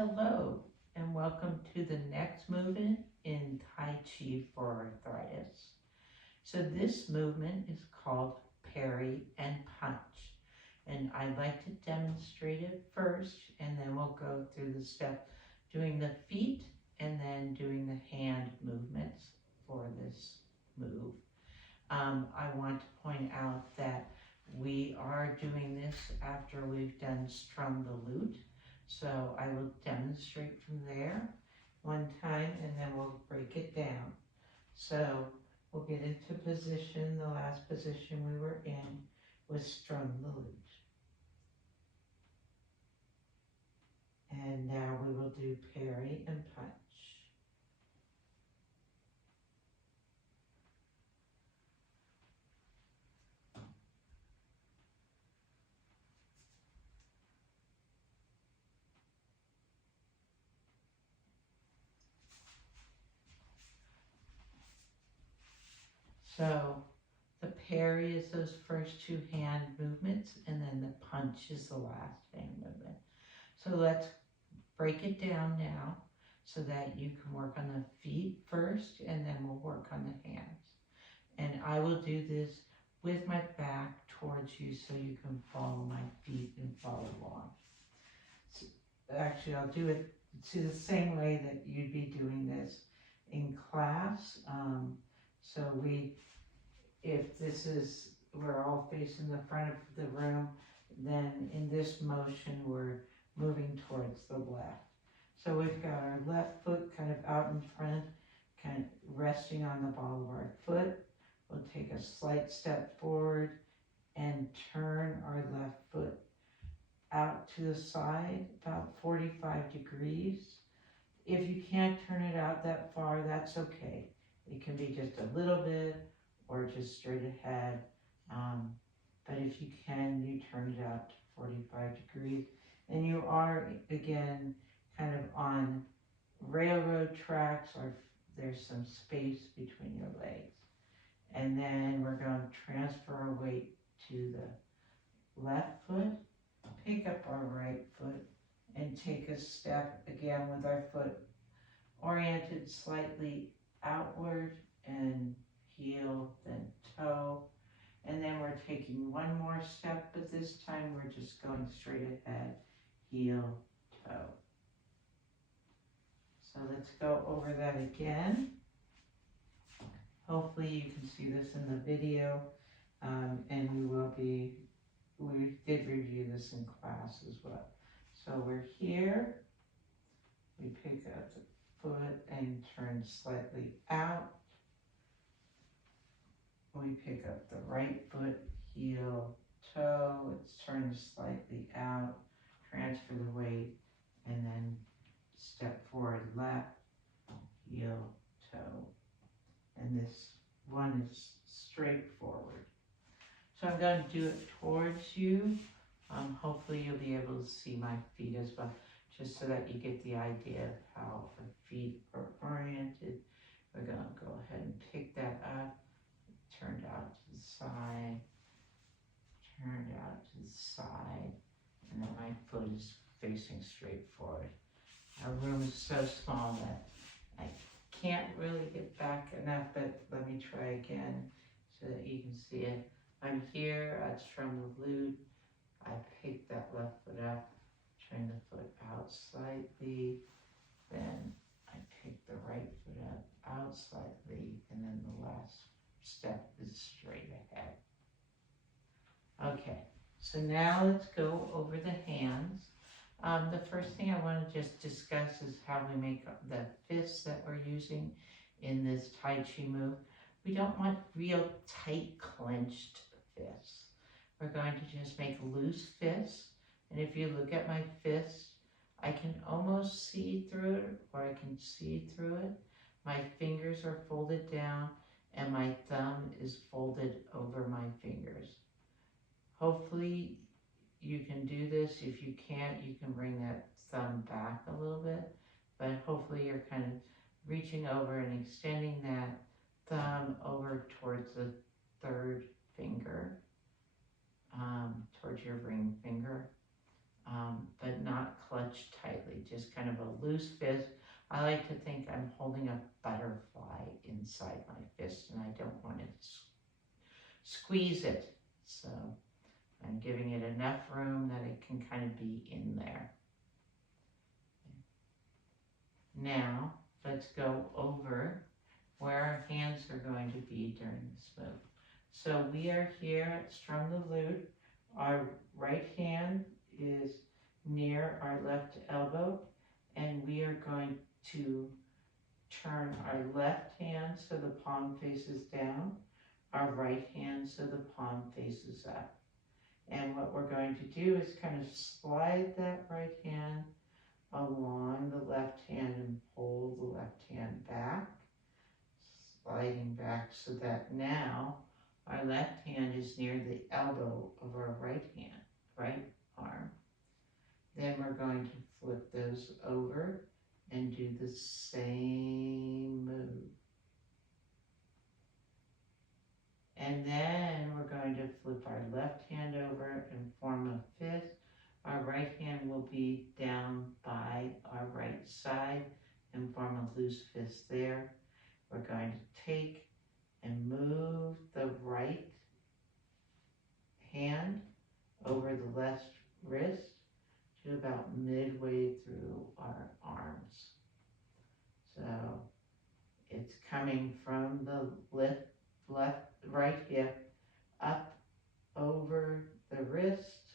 Hello, and welcome to the next movement in Tai Chi for arthritis. So this movement is called Parry and Punch. And I'd like to demonstrate it first, and then we'll go through the steps doing the feet and then doing the hand movements for this move. I want to point out that we are doing this after we've done strum the lute. So I will demonstrate from there one time and then we'll break it down. So we'll get into position. The last position we were in was strum the lute. And now we will do parry and punch. So the parry is those first two hand movements, and then the punch is the last hand movement. So let's break it down now so that you can work on the feet first, and then we'll work on the hands. And I will do this with my back towards you so you can follow my feet and follow along. So, actually, I'll do it to the same way that you'd be doing this in class. So if this is, we're all facing the front of the room, then in this motion, we're moving towards the left. So we've got our left foot kind of out in front, kind of resting on the ball of our foot. We'll take a slight step forward and turn our left foot out to the side, about 45 degrees. If you can't turn it out that far, that's okay. It can be just a little bit or just straight ahead. But if you can, you turn it out to 45 degrees. And you are, again, kind of on railroad tracks, or there's some space between your legs. And then we're going to transfer our weight to the left foot, pick up our right foot, and take a step again with our foot oriented slightly outward, and heel, then toe. And then we're taking one more step, but this time we're just going straight ahead, heel, toe. So let's go over that again. Hopefully you can see this in the video, and we did review this in class as well. So we're here, we pick up the foot and turn slightly out. We pick up the right foot, heel, toe, it's turned slightly out, transfer the weight, and then step forward left, heel, toe. And this one is straight forward. So I'm going to do it towards you. Hopefully you'll be able to see my feet as well, just so that you get the idea of how our feet are oriented. We're going to go ahead and pick that up, turned out to the side, turned out to the side, and then my foot is facing straight forward. Our room is so small that I can't really get back enough, but let me try again so that you can see it. I'm here, I strum the lute, I pick that left foot up, turn the foot out slightly, then I pick the right foot up, out slightly, and then the last step is straight ahead. Okay, so now let's go over the hands. The first thing I want to just discuss is how we make the fists that we're using in this Tai Chi move. We don't want real tight clenched fists. We're going to just make loose fists. And if you look at my fist, I can almost see through it, or I can see through it. My fingers are folded down and my thumb is folded over my fingers. Hopefully you can do this. If you can't, you can bring that thumb back a little bit, but hopefully you're kind of reaching over and extending that thumb over towards the third finger, towards your ring finger, but not clutched tightly just kind of a loose fist. I like to think I'm holding a butterfly inside my fist and I don't want to squeeze it. So I'm giving it enough room that it can kind of be in there. Now, let's go over where our hands are going to be during this move. So we are here at Strum the Lute. Our right hand is near our left elbow, and we are going to turn our left hand so the palm faces down, our right hand so the palm faces up. And what we're going to do is kind of slide that right hand along the left hand and pull the left hand back, sliding back so that now our left hand is near the elbow of our right hand, right arm. Then we're going to flip those over and do the same move. And then we're going to flip our left hand over and form a fist. Our right hand will be down by our right side and form a loose fist there. We're going to take and move the right hand over the left wrist to about midway through our arms. So it's coming from the right hip up over the wrist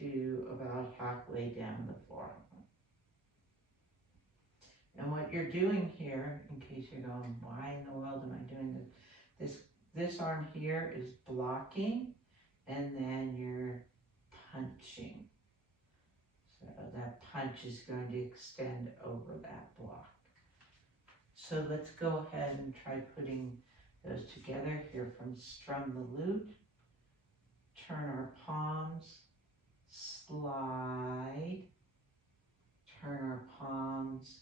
to about halfway down the forearm. And what you're doing here, in case you're going, why in the world am I doing this? This arm here is blocking, and then you're punching. So that punch is going to extend over that block. So let's go ahead and try putting those together here from Strum the Lute. Turn our palms, slide, turn our palms,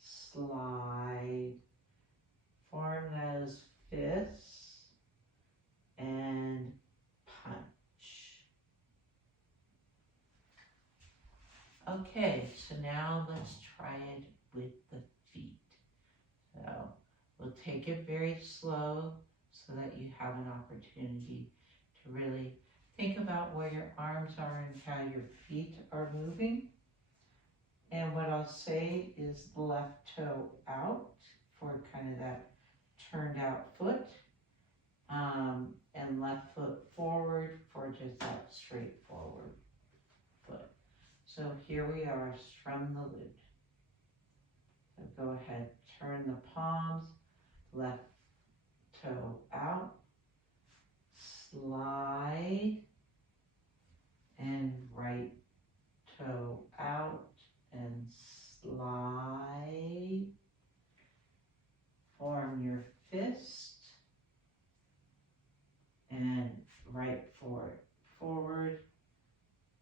slide, form those fists, and punch. Okay, so now let's try it with the feet. So we'll take it very slow so that you have an opportunity to really think about where your arms are and how your feet are moving. And what I'll say is left toe out for kind of that turned out foot, and left foot forward for just that straight forward foot. So here we are, Strum the Lute. So go ahead, turn the palms, left toe out, slide, and right toe out, and slide. Form your fist, and right foot forward,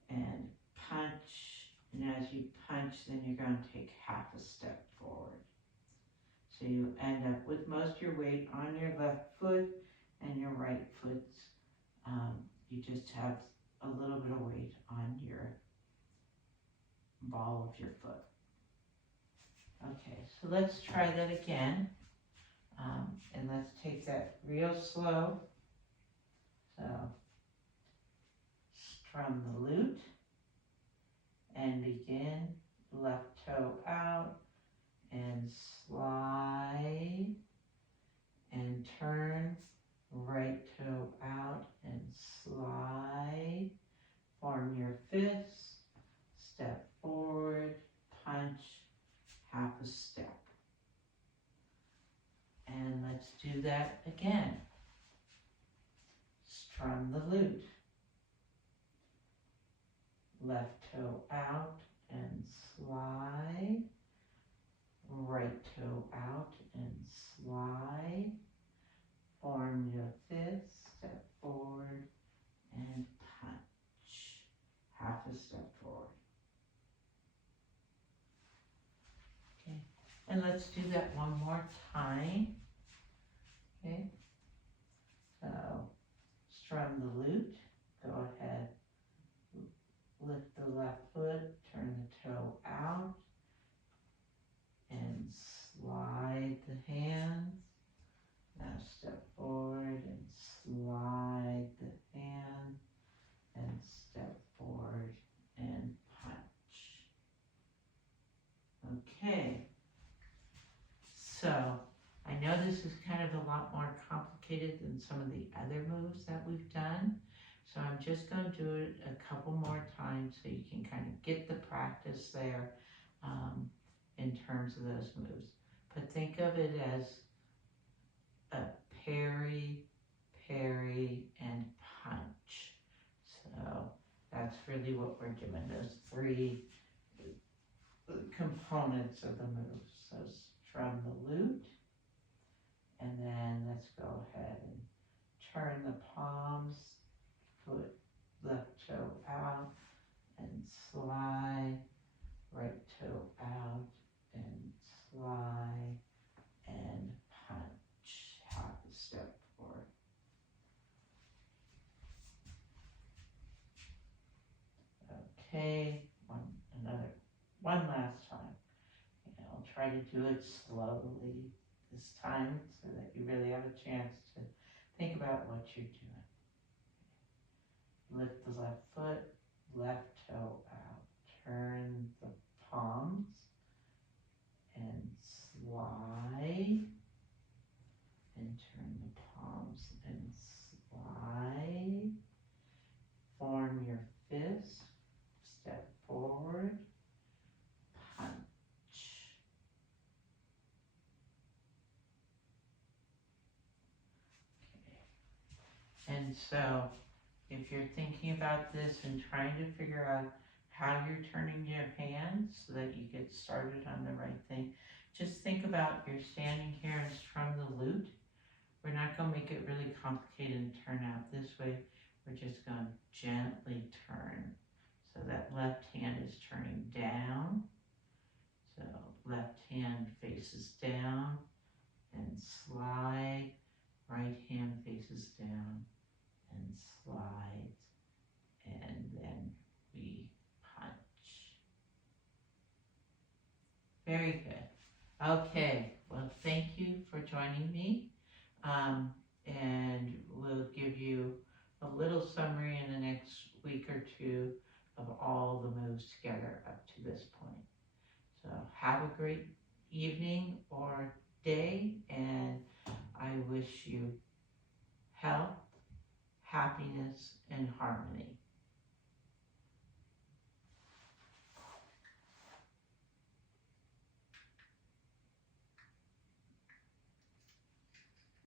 and punch. And as you punch, then you're going to take half a step forward. So you end up with most of your weight on your left foot, and your right foot, you just have a little bit of weight on your ball of your foot. Okay, so let's try that again. And let's take that real slow. So, strum the lute and begin left toe out and slide and turn, right toe out and slide, form your fists, step forward, punch, half a step. And let's do that again. Strum the lute. Left toe out and slide. Right toe out and slide. Form your fist, step forward and punch. Half a step forward. Okay, and let's do that one more time. Okay, so strum the lute, go ahead, lift the left foot, turn the toe out, and slide the hands. Now step forward and slide the hand, and step forward and punch. Okay, so I know this is kind of a lot more complicated than some of the other moves that we've done. So I'm just going to do it a couple more times so you can kind of get the practice there in terms of those moves. But think of it as a parry, parry, and punch. So that's really what we're doing, those three components of the moves. So strum the lute, and then let's go ahead and turn the palms, foot, left toe out, and slide, right toe out, and slide, and punch, half a step forward. Okay, one last time. And I'll try to do it slowly this time so that you really have a chance to think about what you're doing. Lift the left foot, left toe out. Turn the palms and slide, and turn the palms and slide. Form your fist, step forward, punch. Okay. And so if you're thinking about this and trying to figure out how you're turning your hands so that you get started on the right thing, just think about you're standing here and strum the lute. We're not going to make it really complicated and turn out this way. We're just going to gently turn. So that left hand is turning down. So left hand faces down and slide. Right hand faces down and slides. And then we punch. Very good. Okay, well, thank you for joining me. And we'll give you a little summary in the next week or two of all the moves together up to this point. So have a great evening or day, and I wish you health, happiness, and harmony.